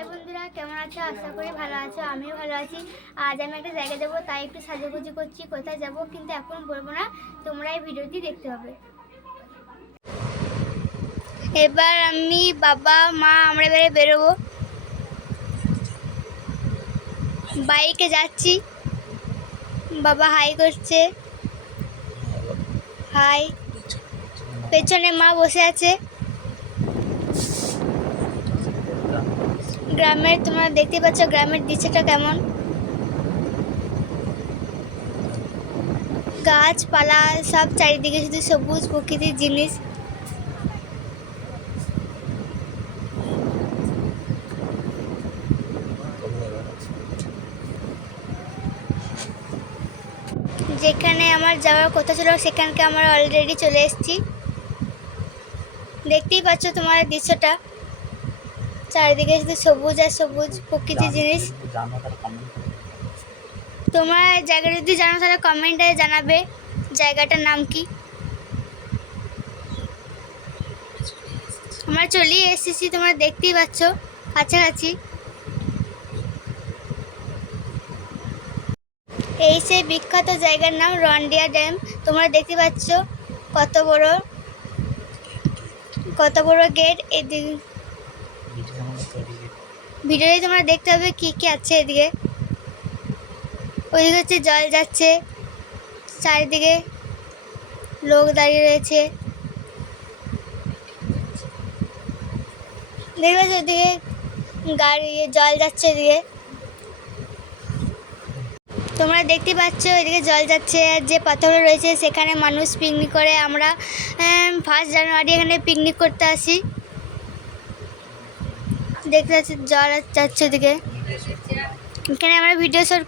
High বন্ধুরা, কেমন আছো? আশা করি ভালো আছো। আমিও ভালো আছি। আজ আমি একটা জায়গা যাবো, তাই একটু সাজুগুজু করছি। কোথায় যাব কিন্তু এখন বলবো না, তোমরা এই ভিডিওটি দেখতে হবে। এবার আমি, বাবা, মা আমরা এবারে বেরোবো। বাইকে যাচ্ছি। বাবা হাই করছে, হাই। পেছনে মা বসে আছে। গ্রামের, তোমরা দেখতে পাচ্ছ গ্রামের দৃশ্যটা কেমন। গাছপালা সব চারিদিকে, শুধু সবুজ প্রকৃতির জিনিস। যেখানে আমার যাওয়ার কথা ছিল সেখানকে আমরা অলরেডি চলে এসেছি। দেখতেই পাচ্ছ তোমার দৃশ্যটা, চারিদিকে শুধু সবুজ আর সবুজ প্রকৃতির জিনিস। তোমরা জায়গা যদি জানো তাহলে কমেন্টে জানাবে জায়গাটার নাম কি। আমরা চলে এসেছি, তোমরা দেখতেই পাচ্ছ কাছাকাছি। এই সেই বিখ্যাত জায়গার নাম রন্ডিয়া ড্যাম। তোমরা দেখতে পাচ্ছ কত বড় গেট। এদিকে ভিডিওতে তোমরা দেখতে হবে কি কি আছে এদিকে। ওইদিকে হচ্ছে জল যাচ্ছে, চারিদিকে লোক দাঁড়িয়ে রয়েছে। দেখবে ওদিকে গাড়ি জল যাচ্ছে। এদিকে তোমরা দেখতে পাচ্ছ এদিকে জল যাচ্ছে, আর যে পাথর রয়েছে সেখানে মানুষ পিকনিক করে। আমরা 1 জানুয়ারি এখানে পিকনিক করতে আসি। দেখতে পাচ্ছি জল যাচ্ছে ওদিকে। এখানে আমরা ভিডিও শুট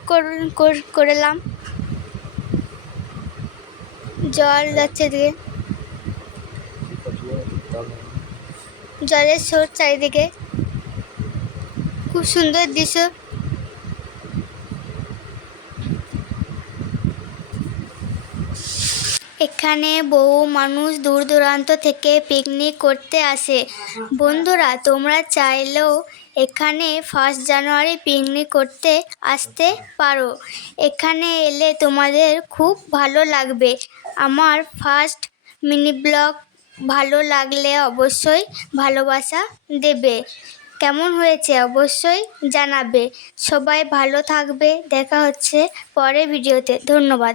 করলাম। জল যাচ্ছে এদিকে, জলের স্রোত চারিদিকে, খুব সুন্দর দৃশ্য। এখানে বহু মানুষ দূর দূরান্ত থেকে পিকনিক করতে আসে। বন্ধুরা, তোমরা চাইলেও এখানে 1 জানুয়ারি পিকনিক করতে আসতে পারো। এখানে এলে তোমাদের খুব ভালো লাগবে। আমার ফার্স্ট মিনি ব্লগ ভালো লাগলে অবশ্যই ভালোবাসা দেবে। কেমন হয়েছে অবশ্যই জানাবে। সবাই ভালো থাকবে। দেখা হচ্ছে পরের ভিডিওতে। ধন্যবাদ।